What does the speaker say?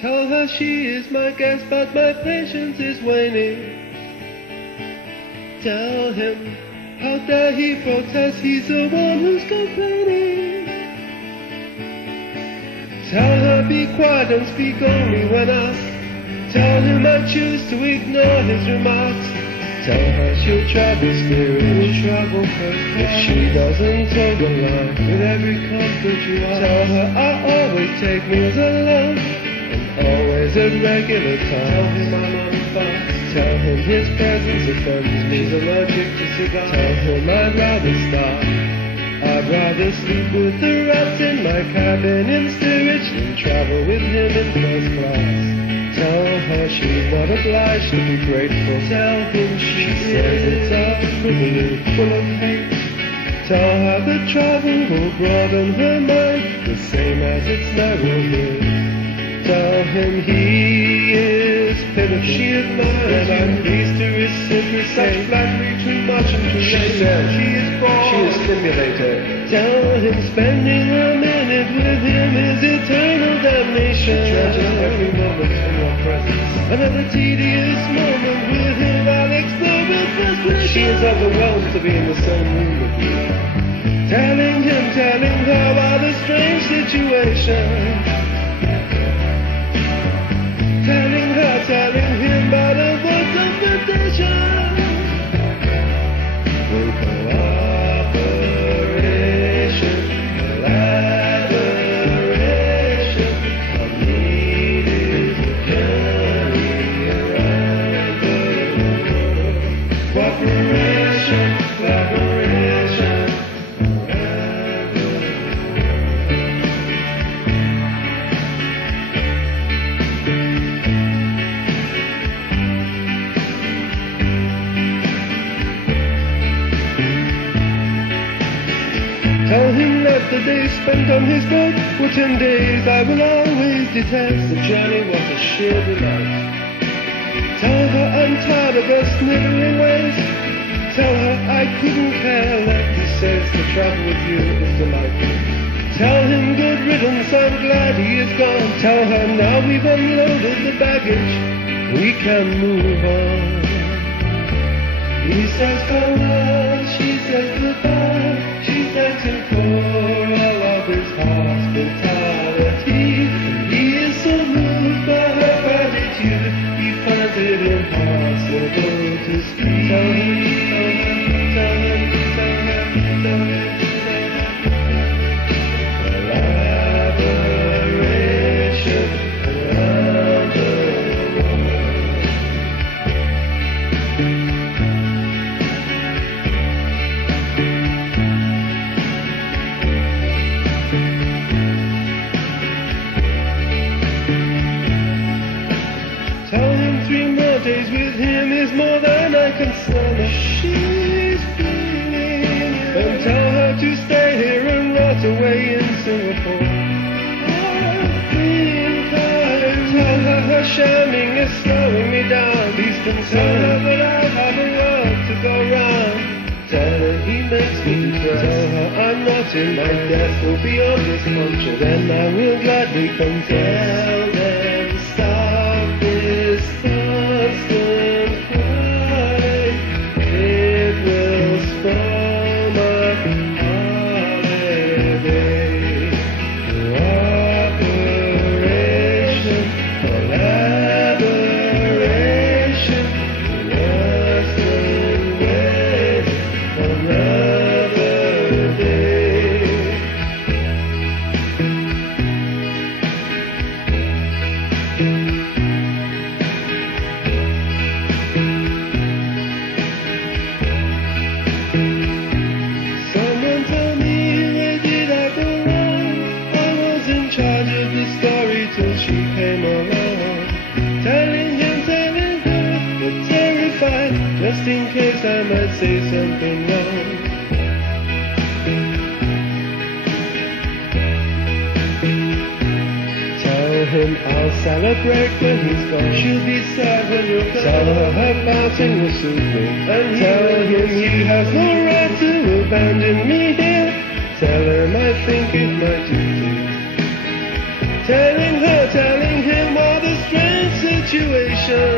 Tell her she is my guest, but my patience is waning. Tell him, how dare he protest, he's the one who's complaining. Tell her be quiet and speak only when asked. Tell him I choose to ignore his remarks. Tell her she'll travel steerage, travel first class. If she doesn't toe the line with every comfort you ask. Tell her I always take meals alone, and always at regular time. Tell him I'm on fast. Tell him his presence offends me. She's allergic to cigars. Tell him I'd rather starve. I'd rather sleep with the rats in my cabin in steerage than travel with him in first class. Tell her she's not obliged to be grateful. Tell him she says it's a privilege full of hate. Tell her that travel will broaden her mind, the same as its narrowed. Tell him he is pitiful. She admires, and I'm pleased to reciprocate. Such flattery too much and too late. She says she is bored. She is stimulated. Tell him spending a minute with him is eternal damnation. She treasures every moment in your presence. Another tedious moment with him, I'll explode with frustration. She is overwhelmed to be in the same room with you. Telling her about a strange situation. Telling him about a voice of petition. Cooperation, collaboration, all needed to journey around the world. Cooperation, collaboration, around the world. Tell him that the days spent on his boat were 10 days I will always detest. The journey was a sheer delight. Tell her I'm tired of her sniveling ways. Tell her I couldn't care less. He says to travel with you is delightful. Tell him good riddance, I'm glad he is gone. Tell her now we've unloaded the baggage, we can move on. He says farewell, she says goodbye. She's dancing for all of his hospitality. And he is so moved by her gratitude, he finds it impossible to speak. Tell him, tell him, tell him, tell him, tell him. Collaboration around the world. Tell him 3 more days with him is more than I can stand. She's feeling it. And tell her to stay here and rot away in Singapore. I think tell her her shamming is slowing me down. Please can tell her that I have a world to go round. Tell her he makes me depressed. Tell her I'm not in my death will be on this conscience. Then I will gladly confess. Tell them stop this constant cry. It will spoil my holiday. Cooperation, collaboration, worse than waste another day. Someone tell me, where did I go wrong? I was in charge of the story till she came along. Telling him, telling her, but terrified, just in case I might say something wrong. Tell him I'll celebrate when he's gone. She'll be sad when you're gone. Tell her her pouting will soothe me. And tell him he has no right to abandon me here. Tell him I think it my duty. Telling him why ocean.